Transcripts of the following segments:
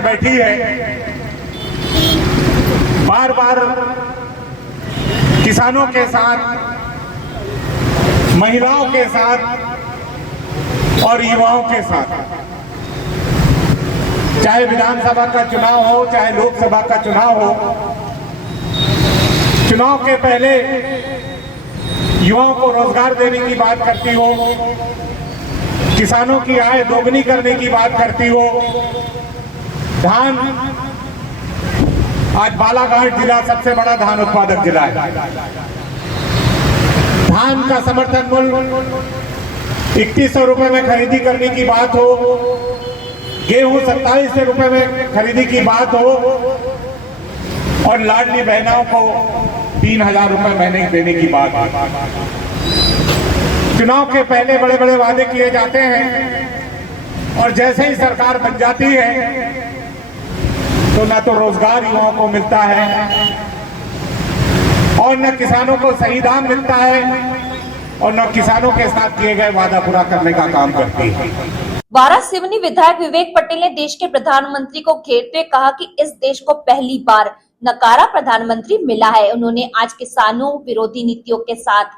बैठी है, बार बार किसानों के साथ, महिलाओं के साथ और युवाओं के साथ, चाहे विधानसभा का चुनाव हो, चाहे लोकसभा का चुनाव हो, चुनाव के पहले युवाओं को रोजगार देने की बात करती हो, किसानों की आय दोगुनी करने की बात करती हो। धान, आज बालाघाट जिला सबसे बड़ा धान उत्पादक जिला है। धान का समर्थन मूल्य 3100 रुपए में खरीदी करने की बात हो, गेहूं 2700 रुपए में खरीदी की बात हो और लाडली बहनाओं को 3000 रुपए महीने देने की बात हो। चुनाव के पहले बड़े बड़े वादे किए जाते हैं और जैसे ही सरकार बन जाती है तो न तो रोजगार युवाओं को मिलता है और न किसानों को सही दाम मिलता है और न किसानों के साथ किए गए वादा पूरा करने का काम करती है। वारासिवनी विधायक विवेक पटेल ने देश के प्रधानमंत्री को घेरते हुए कहा कि इस देश को पहली बार नकारा प्रधानमंत्री मिला है। उन्होंने आज किसानों विरोधी नीतियों के साथ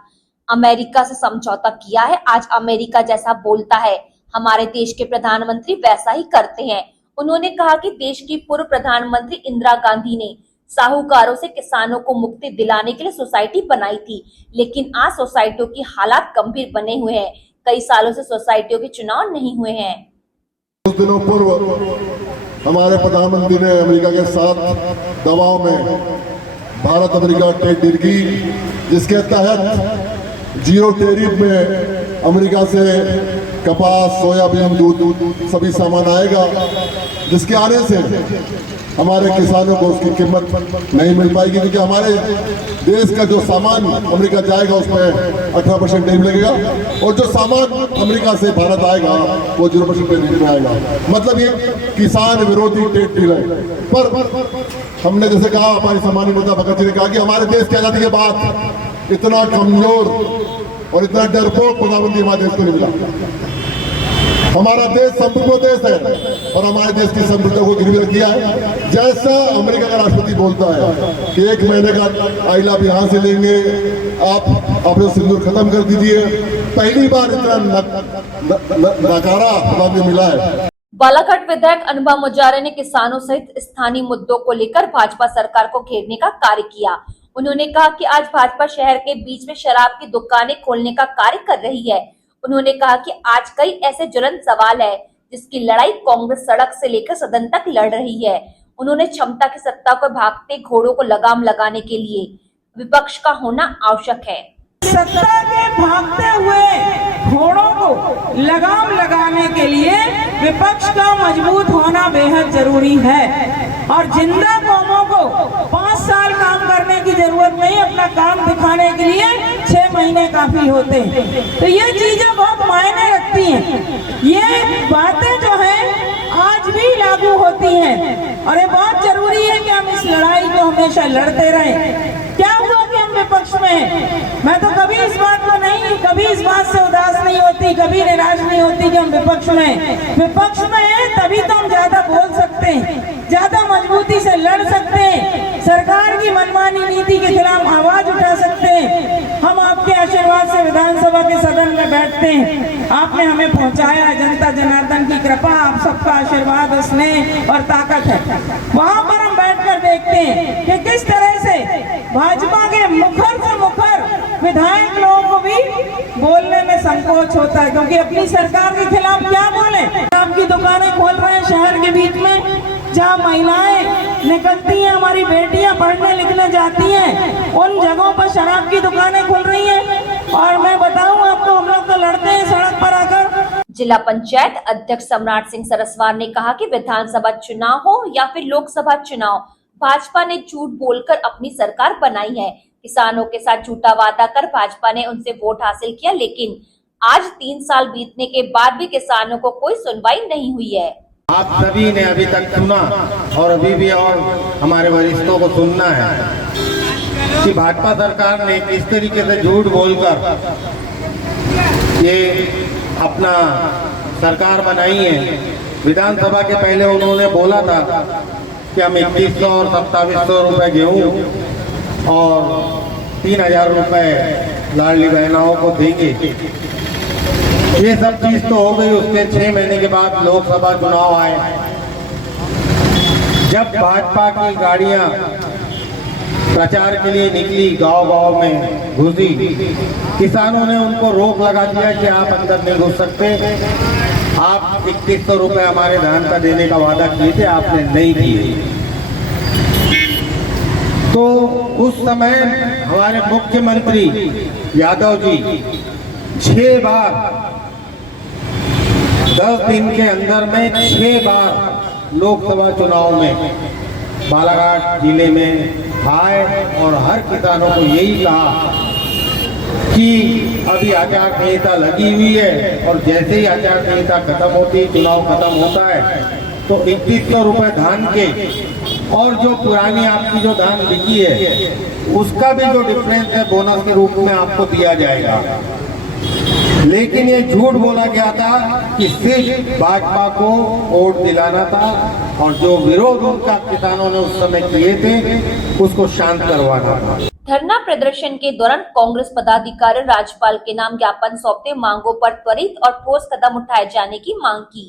अमेरिका से समझौता किया है। आज अमेरिका जैसा बोलता है, हमारे देश के प्रधानमंत्री वैसा ही करते हैं। उन्होंने कहा कि देश की पूर्व प्रधानमंत्री इंदिरा गांधी ने साहूकारों से किसानों को मुक्ति दिलाने के लिए सोसाइटी बनाई थी, लेकिन आज सोसाइटियों की हालात गंभीर बने हुए हैं। कई सालों से सोसाइटियों के चुनाव नहीं हुए हैं। कुछ दिनों पूर्व हमारे प्रधानमंत्री ने अमेरिका के साथ दबाव में भारत अमेरिका ट्रेड डील की, जिसके तहत जीरो टैरिफ में अमेरिका से कपास, सोयाबीन, दूध सभी सामान आएगा, जिसके आने से हमारे किसानों को उसकी कीमत नहीं मिल पाएगी, क्योंकि हमारे देश का जो सामान अमेरिका जाएगा उसमें 18% टैरिफ लगेगा और जो सामान अमेरिका से भारत आएगा वो 0% टैरिफ में आएगा। मतलब ये किसान विरोधी ट्रेड डील है। पर हमने जैसे कहा, हमारी सम्मानित नेता भगत जी ने कहा कि हमारे देश की आजादी के बाद इतना कमजोर और इतना डरपोक प्रधानमंत्री हमारे देश को नहीं मिला। हमारा देश समृद्ध देश है और हमारे देश की समृद्धता को गिरवी किया है। जैसा अमेरिका का राष्ट्रपति बोलता है कि 1 महीने का आइला भी यहाँ से लेंगे, आप अपने सिंदूर खत्म कर दीजिए, पहली बार इतना नकारा प्रधानमंत्री मिला है। बालाघाट विधायक अनुभव मोचारे ने किसानों सहित स्थानीय मुद्दों को लेकर भाजपा सरकार को घेरने का कार्य किया। उन्होंने कहा कि आज भाजपा शहर के बीच में शराब की दुकानें खोलने का कार्य कर रही है। उन्होंने कहा कि आज कई ऐसे ज्वलंत सवाल है जिसकी लड़ाई कांग्रेस सड़क से लेकर सदन तक लड़ रही है। उन्होंने क्षमता की सत्ता को भागते घोड़ों को लगाम लगाने के लिए विपक्ष का होना आवश्यक है। सत्ता के भागते हुए घोड़ों को लगाम लगाने के लिए विपक्ष का मजबूत होना बेहद जरूरी है। और जिंदा कौमों को 5 साल काम करने की जरूरत नहीं, अपना काम दिखाने के लिए 6 महीने काफी होते हैं। तो ये चीजें बहुत मायने रखती हैं। ये बातें जो हैं आज भी लागू होती हैं और ये बहुत जरूरी है कि हम इस लड़ाई को हमेशा लड़ते रहें। क्या हुआ कि हम विपक्ष में हैं? मैं तो कभी इस बात को नहीं, कभी इस बात से उदास नहीं होती, कभी निराश नहीं होती कि हम विपक्ष में हैं। विपक्ष में हैं तभी तो हम ज्यादा बोल सकते हैं, ज्यादा मजबूती से लड़ सकते हैं, सरकार की मनमानी नीति के खिलाफ आवाज उठा सकते हैं। हम आपके आशीर्वाद से विधानसभा के सदन में बैठते हैं, आपने हमें पहुंचाया, जनता जनार्दन की कृपा, आप सबका आशीर्वाद, स्नेह और ताकत है। वहां पर हम बैठकर देखते हैं कि किस तरह से भाजपा के मुखर से मुखर विधायक लोगों को भी बोलने में संकोच होता है, क्योंकि अपनी सरकार के खिलाफ क्या बोले। शराब की दुकानें खोल रहे हैं शहर के बीच में, जहाँ महिलाएं निकलती हैं, हमारी बेटियां पढ़ने लिखने जाती हैं, उन जगहों पर शराब की दुकानें खुल रही हैं। और मैं बताऊं आपको, हम लोग तो लड़ते हैं सड़क पर आकर। जिला पंचायत अध्यक्ष सम्राट सिंह सरस्वार ने कहा कि विधानसभा चुनाव हो या फिर लोकसभा चुनाव, भाजपा ने झूठ बोलकर अपनी सरकार बनाई है। किसानों के साथ झूठा वादा कर भाजपा ने उनसे वोट हासिल किया, लेकिन आज 3 साल बीतने के बाद भी किसानों को कोई सुनवाई नहीं हुई है। आप सभी ने अभी तक सुना और अभी भी और हमारे वरिष्ठों को सुनना है कि भाजपा सरकार ने किस तरीके से झूठ बोलकर ये अपना सरकार बनाई है। विधानसभा के पहले उन्होंने बोला था कि हम 2100 और 2700 रुपए गेहूँ और 3000 रुपए लाडली बहनाओं को देंगे। ये सब चीज तो हो गई। उसके 6 महीने के बाद लोकसभा चुनाव आए, जब भाजपा की गाड़ियां प्रचार के लिए निकली, गांव-गांव में घुसी, किसानों ने उनको रोक लगा दिया कि आप अंदर नहीं घुस सकते, आप 2100 रुपए हमारे धान का देने का वादा किए थे, आपने नहीं किए। तो उस समय हमारे मुख्यमंत्री यादव जी 6 बार 10 दिन के अंदर में 6 बार लोकसभा चुनाव में बालाघाट जिले में आए और हर किसानों को यही कहा कि अभी आचार संहिता लगी हुई है और जैसे ही आचार संहिता खत्म होती है, चुनाव खत्म होता है, तो 2100 रुपए धान के और जो पुरानी आपकी जो धान बिकी है उसका भी जो डिफरेंस है बोनस के रूप में आपको दिया जाएगा। लेकिन ये झूठ बोला गया था कि सिर्फ भाजपा को वोट दिलाना था और जो विरोध उनका किसानों ने उस समय किए थे उसको शांत करवाना था। धरना प्रदर्शन के दौरान कांग्रेस पदाधिकारी राज्यपाल के नाम ज्ञापन सौंपते मांगों पर त्वरित और ठोस कदम उठाए जाने की मांग की।